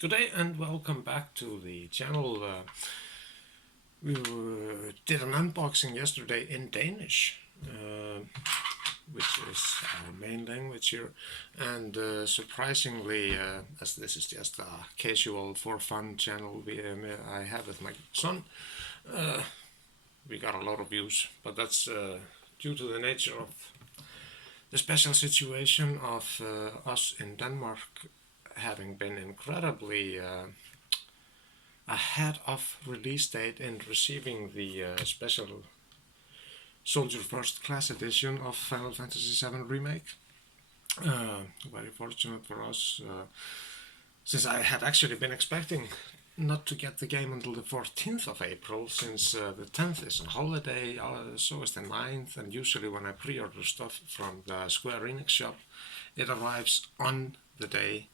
Good day and welcome back to the channel. We did an unboxing yesterday in Danish, which is our main language here, and surprisingly, as this is just a casual for fun channel I have with my son, we got a lot of views, but that's due to the nature of the special situation of us in Denmark having been incredibly ahead of release date and receiving the special Soldier First Class edition of Final Fantasy VII Remake. Very fortunate for us, since I had actually been expecting not to get the game until the 14th of April, since the 10th is a holiday, so is the 9th, and usually when I pre-order stuff from the Square Enix shop, it arrives on the day,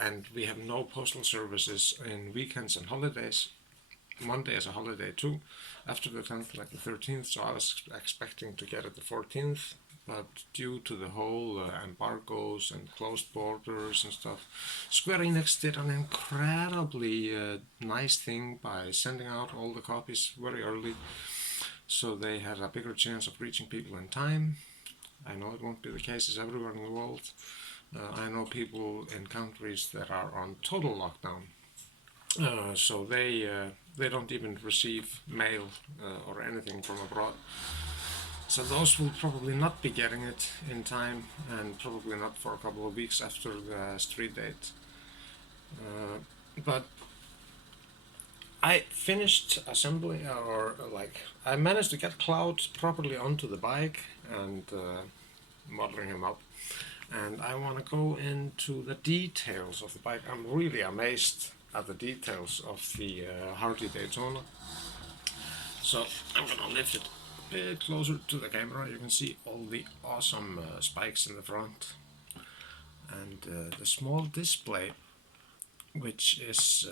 and we have no postal services in weekends and holidays. Monday is a holiday too, after the 10th, like the 13th, so I was expecting to get it the 14th, but due to the whole embargoes and closed borders and stuff, Square Enix did an incredibly nice thing by sending out all the copies very early, so they had a bigger chance of reaching people in time. I know it won't be the case everywhere in the world. I know people in countries that are on total lockdown, so they don't even receive mail or anything from abroad. So those will probably not be getting it in time, and probably not for a couple of weeks after the street date. But I finished assembly, or like I managed to get Cloud properly onto the bike and modeling him up. And I want to go into the details of the bike. I'm really amazed at the details of the Harley Daytona. So I'm gonna lift it a bit closer to the camera. You can see all the awesome spikes in the front, and the small display, which is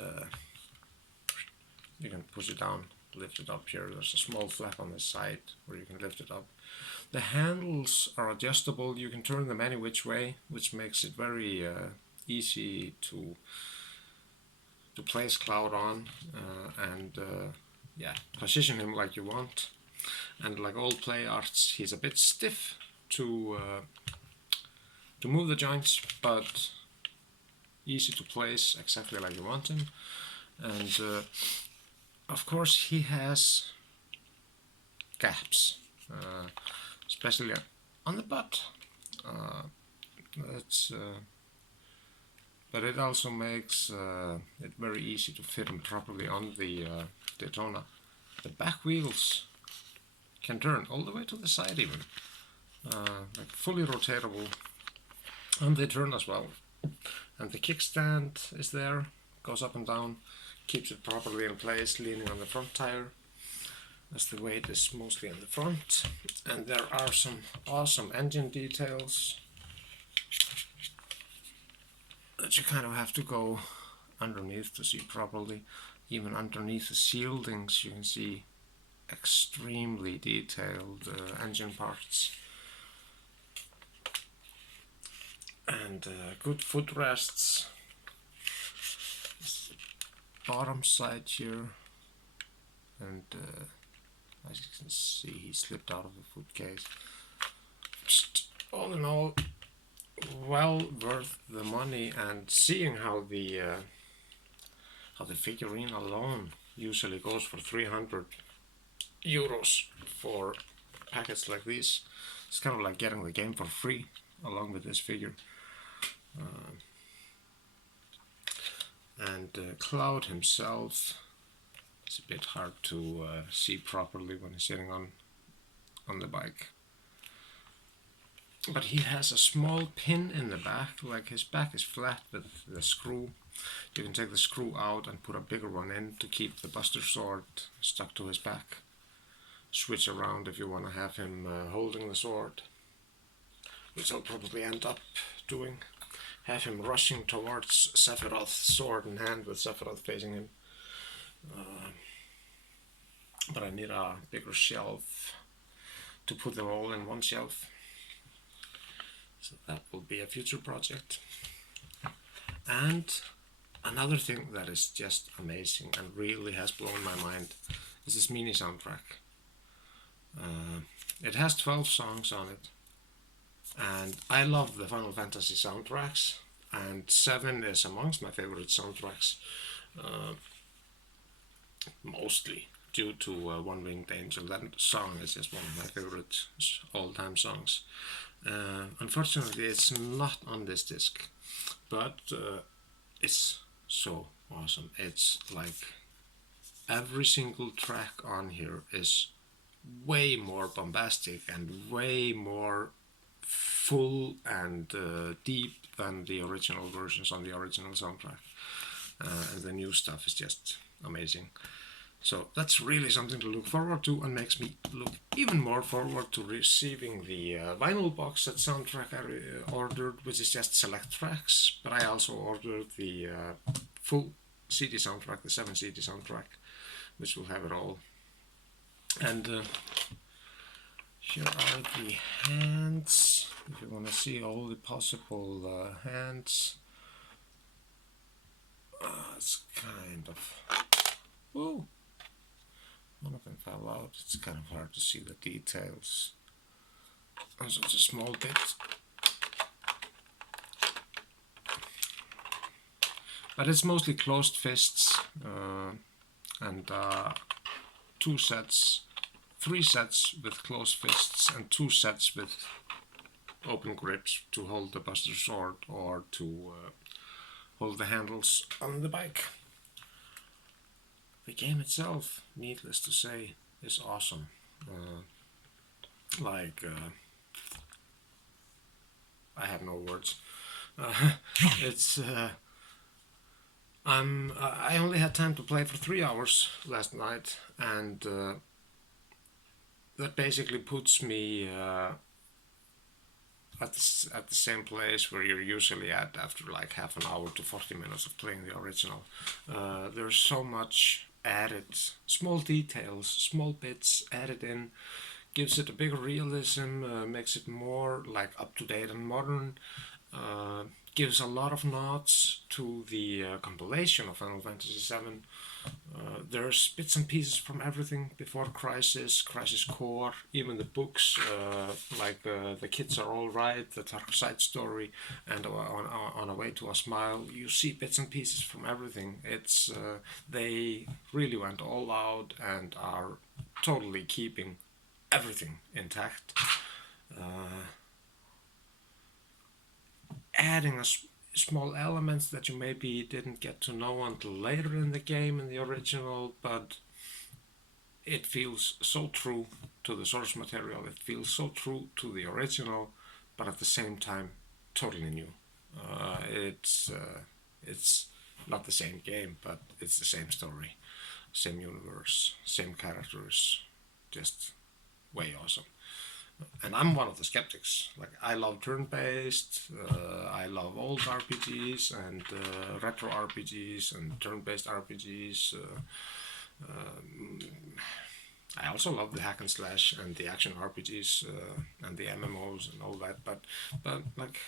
you can push it down, lift it up here. There's a small flap on the side where you can lift it up. The handles are adjustable. You can turn them any which way, which makes it very easy to place Cloud on and yeah, position him like you want. And like all play arts, he's a bit stiff to move the joints, but easy to place exactly like you want him. And of course he has gaps, especially on the butt. That's but it also makes it very easy to fit him properly on the Daytona. The back wheels can turn all the way to the side even, like fully rotatable, and they turn as well. And the kickstand is there, goes up and down, keeps it properly in place, leaning on the front tire, as the weight is mostly in the front. And there are some awesome engine details that you kind of have to go underneath to see properly. Even underneath the shieldings you can see extremely detailed engine parts. And good footrests. Bottom side here, and as you can see, he slipped out of the foot case. Just all in all, well worth the money. And seeing how the figurine alone usually goes for 300 euros for packets like these, it's kind of like getting the game for free along with this figure. And Cloud himself is a bit hard to see properly when he's sitting on the bike. But he has a small pin in the back, like his back is flat with the screw. You can take the screw out and put a bigger one in to keep the Buster Sword stuck to his back. Switch around if you want to have him holding the sword, which I'll probably end up doing. Have him rushing towards Sephiroth, sword in hand with Sephiroth facing him. But I need a bigger shelf to put them all in one shelf. So that will be a future project. And another thing that is just amazing and really has blown my mind is this mini soundtrack. It has 12 songs on it, and I love the Final Fantasy soundtracks, and 7 is amongst my favorite soundtracks, uh, mostly due to One Winged Angel. That song is just one of my favorite all-time songs. Unfortunately, it's not on this disc, but it's so awesome. It's like every single track on here is way more bombastic and way more full and deep than the original versions on the original soundtrack. And the new stuff is just amazing. So that's really something to look forward to, and makes me look even more forward to receiving the vinyl box set soundtrack I ordered, which is just select tracks. But I also ordered the full CD soundtrack, the 7 CD soundtrack, which will have it all. And here are the hands, if you want to see all the possible hands. It's kind of... Whoa! One of them fell out. It's kind of hard to see the details. Also, it's a small bit. But it's mostly closed fists, and 3 sets with closed fists, and 2 sets with open grips to hold the Buster Sword or to hold the handles on the bike. The game itself, needless to say, is awesome. I have no words. It's I only had time to play for 3 hours last night, and that basically puts me at the same place where you're usually at after like half an hour to 40 minutes of playing the original. There's so much added, small details, small bits added in, gives it a bigger realism, makes it more like up to date and modern, gives a lot of nods to the compilation of Final Fantasy VII. There's bits and pieces from everything before Crisis, Crisis Core, even the books, like The Kids Are All Right, the Dark Side story, and on A Way to a Smile. You see bits and pieces from everything. It's they really went all out and are totally keeping everything intact. Adding small elements that you maybe didn't get to know until later in the game in the original, but it feels so true to the source material, it feels so true to the original, but at the same time totally new. It's not the same game, but it's the same story, same universe, same characters, just way awesome. And I'm one of the skeptics. Like, I love turn-based, I love old RPGs and retro RPGs and turn-based RPGs. I also love the hack and slash and the action RPGs and the MMOs and all that. But like,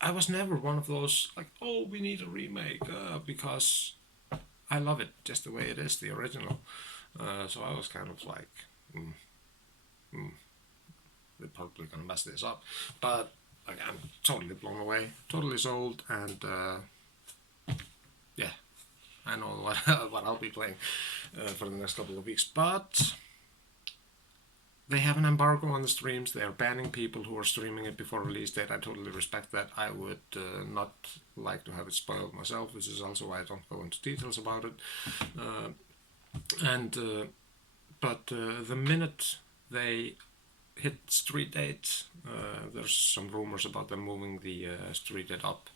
I was never one of those like, oh, we need a remake, because I love it just the way it is, the original. So I was kind of like, they're probably gonna mess this up, but like, I'm totally blown away, totally sold, and yeah, I know what I'll be playing for the next couple of weeks. But they have an embargo on the streams. They are banning people who are streaming it before release date. I totally respect that. I would not like to have it spoiled myself, which is also why I don't go into details about it. But the minute they hit street date, there's some rumors about them moving the street date up.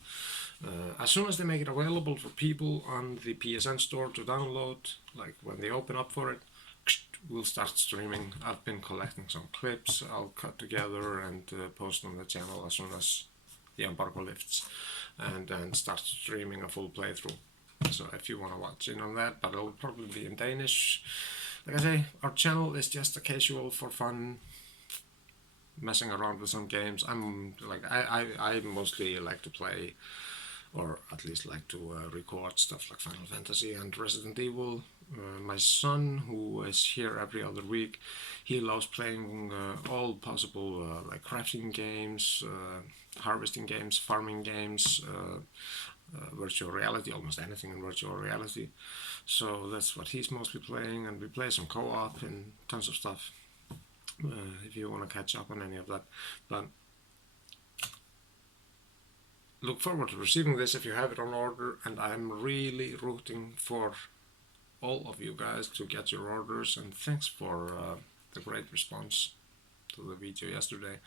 As soon as they make it available for people on the PSN store to download, like when they open up for it, we'll start streaming. I've been collecting some clips I'll cut together and post on the channel as soon as the embargo lifts, and start streaming a full playthrough. So if you want to watch in on that, but it'll probably be in Danish. Like I say, our channel is just a casual for fun, messing around with some games. I'm like, I mostly like to play or at least like to record stuff like Final Fantasy and Resident Evil. My son, who is here every other week, he loves playing all possible like crafting games, harvesting games, farming games, virtual reality, almost anything in virtual reality. So that's what he's mostly playing, and we play some co-op and tons of stuff. If you want to catch up on any of that, but look forward to receiving this if you have it on order, and I'm really rooting for all of you guys to get your orders, and thanks for the great response to the video yesterday.